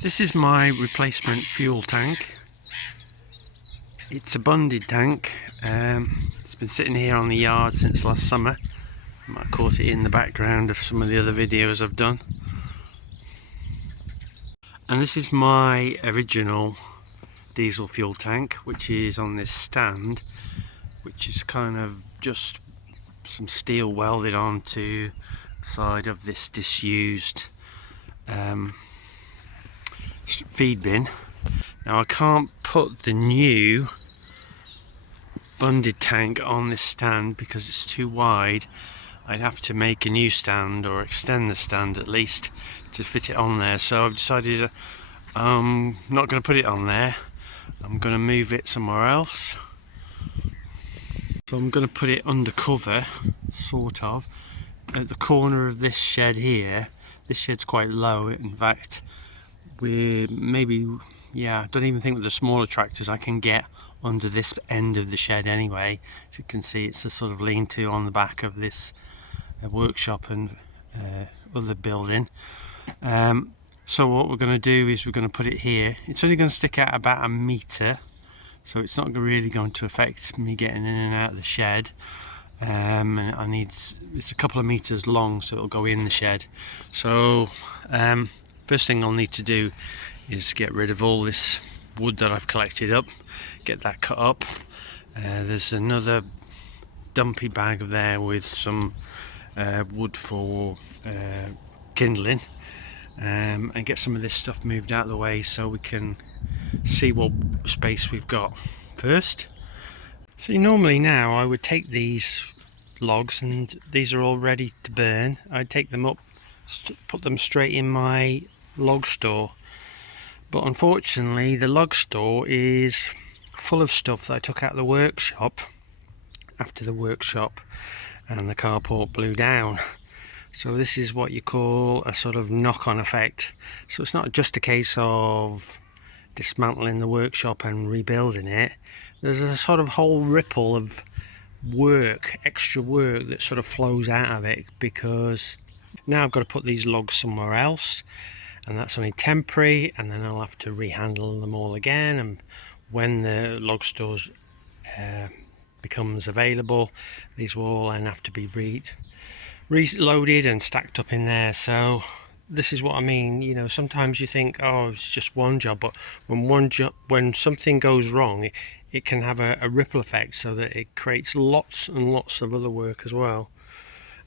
This is my replacement fuel tank. It's a bonded tank. It's been sitting here on the yard since last summer. I might have caught it in the background of some of the other videos I've done. And this is my original diesel fuel tank, which is on this stand, which is kind of just some steel welded onto the side of this disused feed bin. Now I can't put the new bonded tank on this stand because it's too wide. I'd have to make a new stand or extend the stand at least to fit it on there, so I've decided I'm not going to put it on there. I'm going to move it somewhere else. So I'm going to put it under cover, sort of, at the corner of this shed here. This shed's quite low, in fact I don't even think with the smaller tractors I can get under this end of the shed anyway. As you can see, it's a sort of lean-to on the back of this workshop and other building. So what we're going to do is we're going to put it here. It's only going to stick out about a metre, so it's not really going to affect me getting in and out of the shed. And it's a couple of metres long, so it'll go in the shed. So first thing I'll need to do is get rid of all this wood that I've collected up, get that cut up. There's another dumpy bag there with some wood for kindling, and get some of this stuff moved out of the way so we can see what space we've got first. See, normally now I would take these logs, and these are all ready to burn. I'd take them up, put them straight in my log store, but unfortunately the log store is full of stuff that I took out of the workshop after the workshop and the carport blew down. So this is what you call a sort of knock-on effect. So it's not just a case of dismantling the workshop and rebuilding it. There's a sort of whole ripple of work, extra work, that sort of flows out of it, because now I've got to put these logs somewhere else, and that's only temporary, and then I'll have to rehandle them all again, and when the log stores becomes available, these will all then have to be reloaded and stacked up in there. So this is what I mean, you know, sometimes you think, oh, it's just one job, but when something goes wrong, it can have a ripple effect, so that it creates lots and lots of other work as well.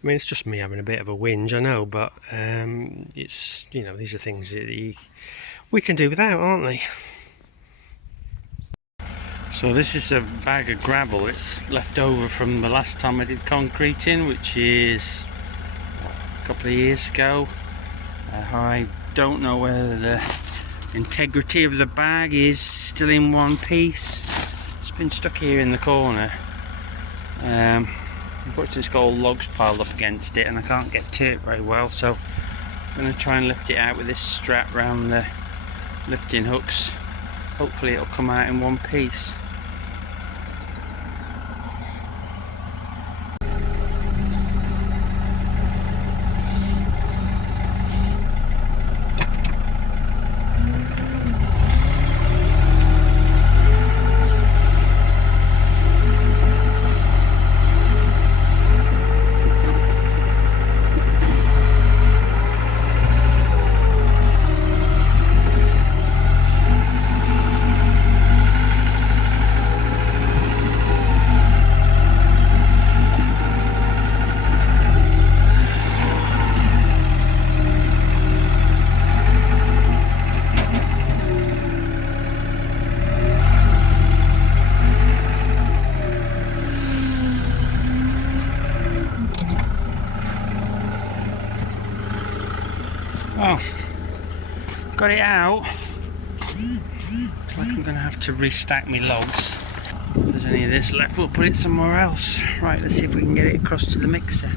I mean, it's just me having a bit of a whinge, I know, but it's, you know, these are things that we can do without, aren't they? So this is a bag of gravel. It's left over from the last time I did concreting, which is a couple of years ago. I don't know whether the integrity of the bag is still in one piece. It's been stuck here in the corner. Unfortunately, it's got all logs piled up against it and I can't get to it very well, so I'm going to try and lift it out with this strap around the lifting hooks. Hopefully it'll come out in one piece. Oh, got it out. Looks like I'm going to have to restack my logs. If there's any of this left, we'll put it somewhere else. Right, let's see if we can get it across to the mixer.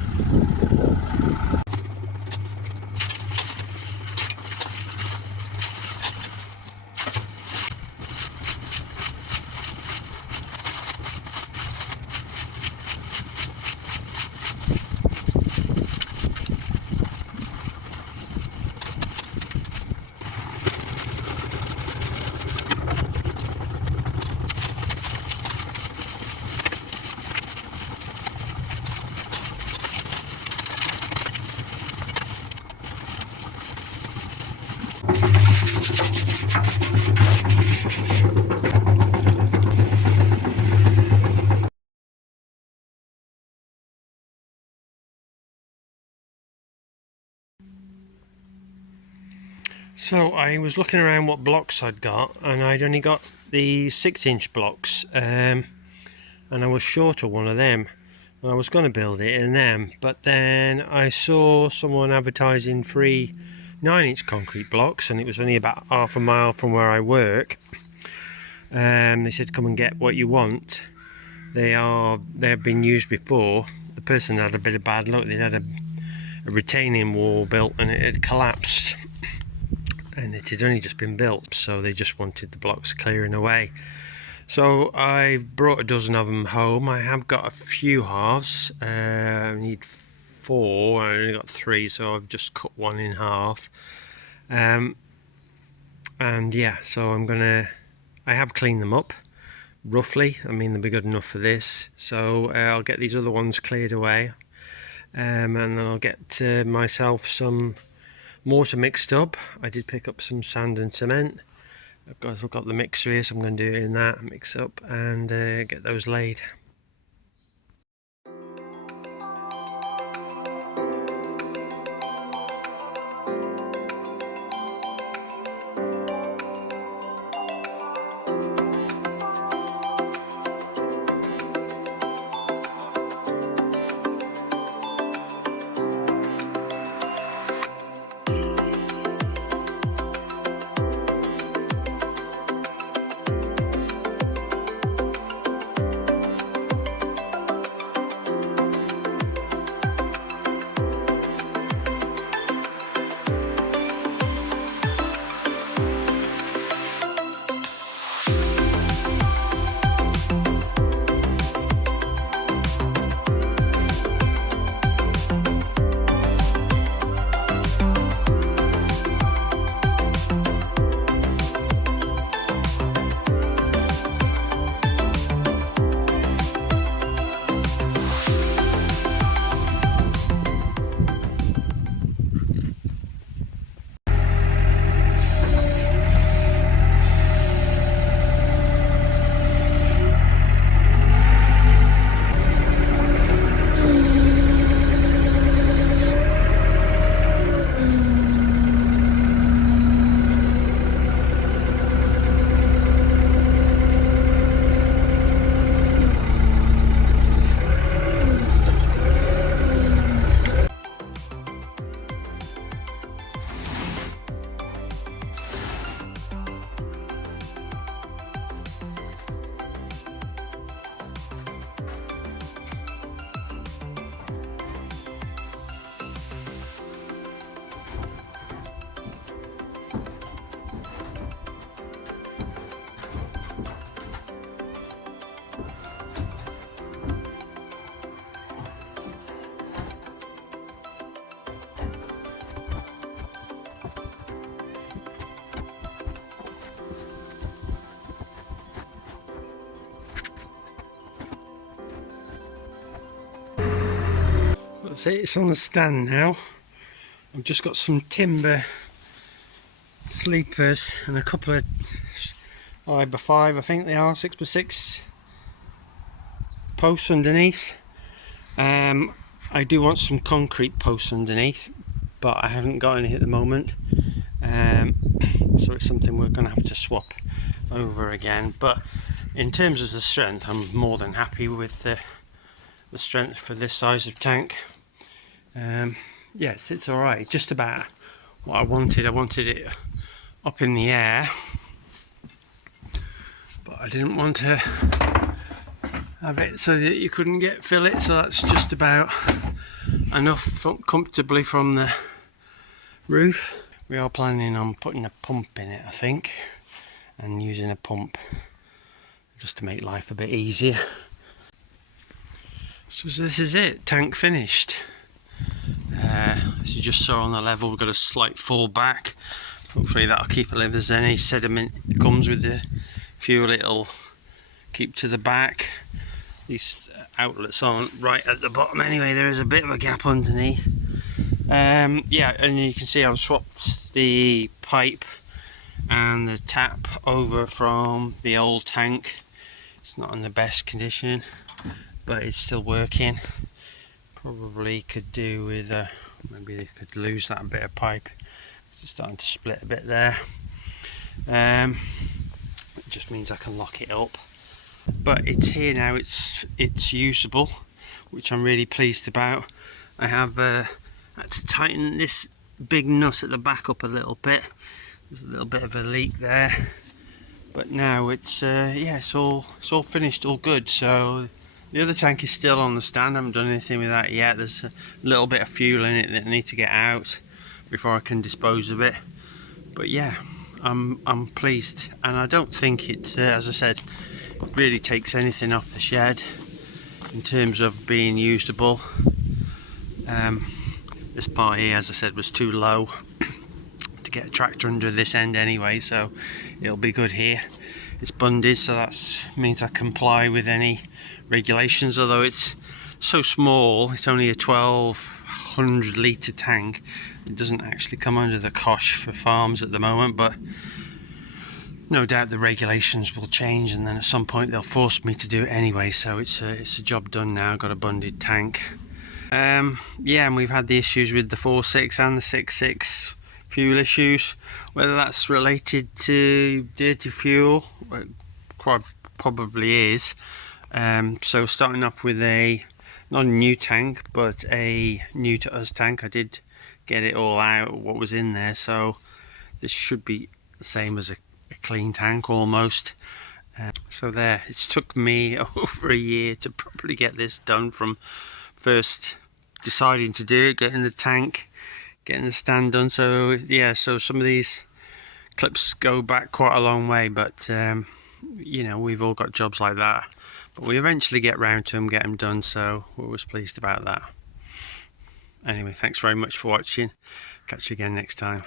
So I was looking around what blocks I'd got, and I'd only got the 6-inch blocks, and I was short of one of them. And I was going to build it in them, but then I saw someone advertising free 9-inch concrete blocks, and it was only about half a mile from where I work. They said, come and get what you want. They've been used before. The person had a bit of bad luck. They had a retaining wall built and it had collapsed, and it had only just been built, so they just wanted the blocks clearing away. So I've brought a dozen of them home. I have got a few halves. I need 4. I only got 3, so I've just cut one in half. And yeah, so I have cleaned them up roughly. I mean, they'll be good enough for this. So I'll get these other ones cleared away, and then I'll get myself some mortar mixed up. I did pick up some sand and cement. I've got the mixer here, so I'm going to do it in that, mix up and get those laid. That's it, it's on the stand now. I've just got some timber sleepers and a couple of 5x5, I think they are, 6x6 posts underneath. I do want some concrete posts underneath, but I haven't got any at the moment, so it's something we're going to have to swap over again. But in terms of the strength, I'm more than happy with the strength for this size of tank. Yes, it's alright. It's just about what I wanted. I wanted it up in the air, but I didn't want to have it so that you couldn't fill it, so that's just about enough comfortably from the roof. We are planning on putting a pump in it, I think, and using a pump just to make life a bit easier. So this is it, tank finished. As you just saw on the level, we've got a slight fall back. Hopefully that'll keep it. If there's any sediment that comes with the fuel, it'll keep to the back. These outlets aren't right at the bottom anyway, there is a bit of a gap underneath. Yeah, and you can see I've swapped the pipe and the tap over from the old tank. It's not in the best condition, but it's still working. Probably could do with maybe they could lose that bit of pipe. It's starting to split a bit there. It just means I can lock it up. But it's here now. It's usable, which I'm really pleased about. I have had to tighten this big nut at the back up a little bit. There's a little bit of a leak there, but now it's yeah, it's all finished, all good. So the other tank is still on the stand. I haven't done anything with that yet. There's a little bit of fuel in it that I need to get out before I can dispose of it. But yeah, I'm pleased, and I don't think it, as I said, really takes anything off the shed in terms of being usable. This part here, as I said, was too low to get a tractor under this end anyway, so it'll be good here. It's bunded, so that means I comply with any regulations, although it's so small. It's only a 1200 litre tank. It doesn't actually come under the cosh for farms at the moment, but no doubt the regulations will change, and then at some point they'll force me to do it anyway. So it's a job done now. Got a bunded tank. Yeah, and we've had the issues with the 4.6 and the 6.6 fuel issues. Whether that's related to dirty fuel, it quite probably is. So starting off with not a new tank, but a new to us tank. I did get it all out, what was in there, so this should be the same as a clean tank almost. So there, it's took me over a year to properly get this done, from first deciding to do it, getting the tank, getting the stand done. So yeah, so some of these clips go back quite a long way, but you know, we've all got jobs like that, but we eventually get round to them, get them done, so we're always pleased about that. Anyway, thanks very much for watching. Catch you again next time.